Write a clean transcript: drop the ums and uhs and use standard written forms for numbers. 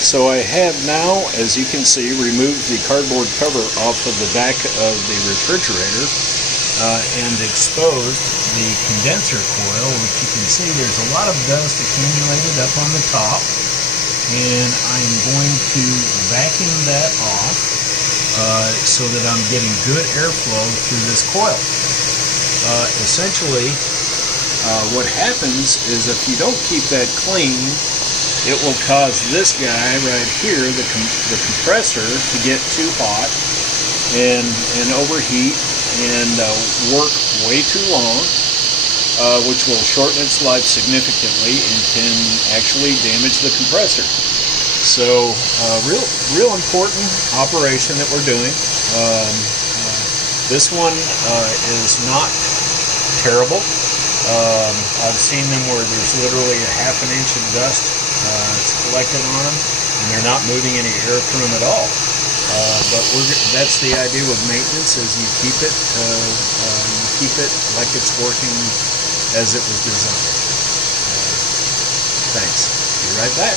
So I have now, as you can see, removed the cardboard cover off of the back of the refrigerator and exposed the condenser coil, which you can see there's a lot of dust accumulated up on the top, and I'm going to vacuum that off so that I'm getting good airflow through this coil. Essentially, what happens is if you don't keep that clean, it will cause this guy right here, the compressor, to get too hot and overheat and work way too long, which will shorten its life significantly and can actually damage the compressor. So real important operation that we're doing. This one is not terrible. I've seen them where there's literally a ½ inch of dust collected on them, and they're not moving any air through them at all. But that's the idea with maintenance: is you keep it like it's working as it was designed. Thanks. Be right back.